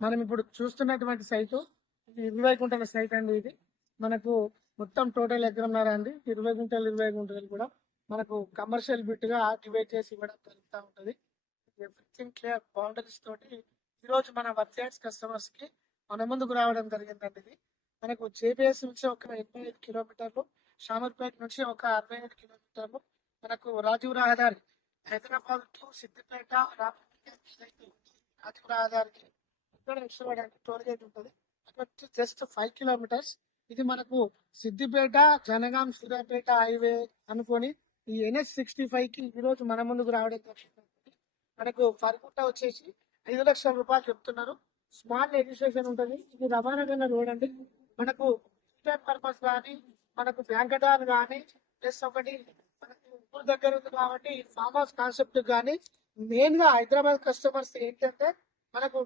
మనం ఇప్పుడు చూస్తున్నటువంటి సైటు ఇది 20 గుంటల సైట్ అండి. ఇది మనకు మొత్తం టోటల్ ఎకరంన్నర అండి. 20 గుంటలు కూడా మనకు కమర్షియల్ బిట్ గా డివైడ్ చేసి ఇవ్వడం జరుగుతూ ఉంటుంది. ఎవ్రీథింగ్ క్లియర్ బౌండరీస్ తోటి ఈ రోజు మన వర్క్ కస్టమర్స్ కి మన ముందుకు రావడం జరిగిందండి. ఇది మనకు జేపీఎస్ నుంచి ఒక 85 కిలోమీటర్లు, షామర్పేట నుంచి ఒక 65 కిలోమీటర్లు, మనకు రాజీవ్ రహదారి హైదరాబాద్ టు సిద్దిపేట రాజీవ్ రహదారికి ఇక్కడ ఇష్టపడడానికి టోల్ గేట్ ఉంటుంది. అక్కడ నుంచి జస్ట్ 5 కిలోమీటర్స్. ఇది మనకు సిద్దిపేట జనగాం సూర్యాపేట హైవే అనుకొని ఈ NH65 కి ఈ రోజు మన ముందుకు రావడం జరిగింది. మనకు పర్గుట్ట వచ్చేసి 5 లక్షల రూపాయలు చెప్తున్నారు. స్మాల్ రిజిస్ట్రేషన్ ఉంటుంది. ఇది రవాణా గల రోడ్ అండి. మనకు పర్పస్ కానీ, మనకు బ్యాంకటాన్ కానీ, ప్లస్ ఒకటి మనకు ఊరు దగ్గర ఉంది కాబట్టి ఫామ్ హౌస్ కాన్సెప్ట్ కానీ, మెయిన్ గా హైదరాబాద్ కస్టమర్స్ ఏంటంటే మనకు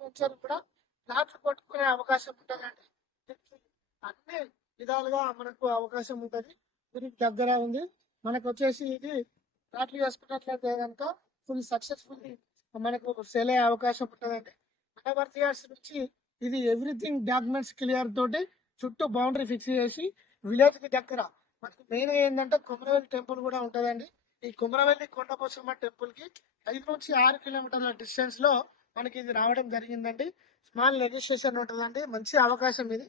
ఫ్యూచర్ కూడా ప్లాట్లు కొట్టుకునే అవకాశం ఉంటుందండి. అన్ని విధాలుగా మనకు అవకాశం ఉంటుంది. దీనికి దగ్గర ఉంది. మనకు వచ్చేసి ఇది ప్లాట్లు చేసుకున్నట్లయితే కనుక ఫుల్ సక్సెస్ఫుల్ మనకు సేల్ అయ్యే అవకాశం ఉంటుందండి. మనవర్తి యార్డ్స్ నుంచి ఇది ఎవ్రీథింగ్ డాక్యుమెంట్స్ క్లియర్ తోటి చుట్టూ బౌండరీ ఫిక్స్ చేసి విలేజ్ కి దగ్గర మనకి మెయిన్ ఏంటంటే కుమరవెల్లి టెంపుల్ కూడా ఉంటుందండి. ఈ కుమరవెల్లి కొండపోచమ్మ టెంపుల్ కి 5 నుంచి 6 కిలోమీటర్ల డిస్టెన్స్ లో మనకి ఇది రావడం జరిగిందండి. స్మాల్ రిజిస్ట్రేషన్ ఉంటుందండి. మంచి అవకాశం ఇది.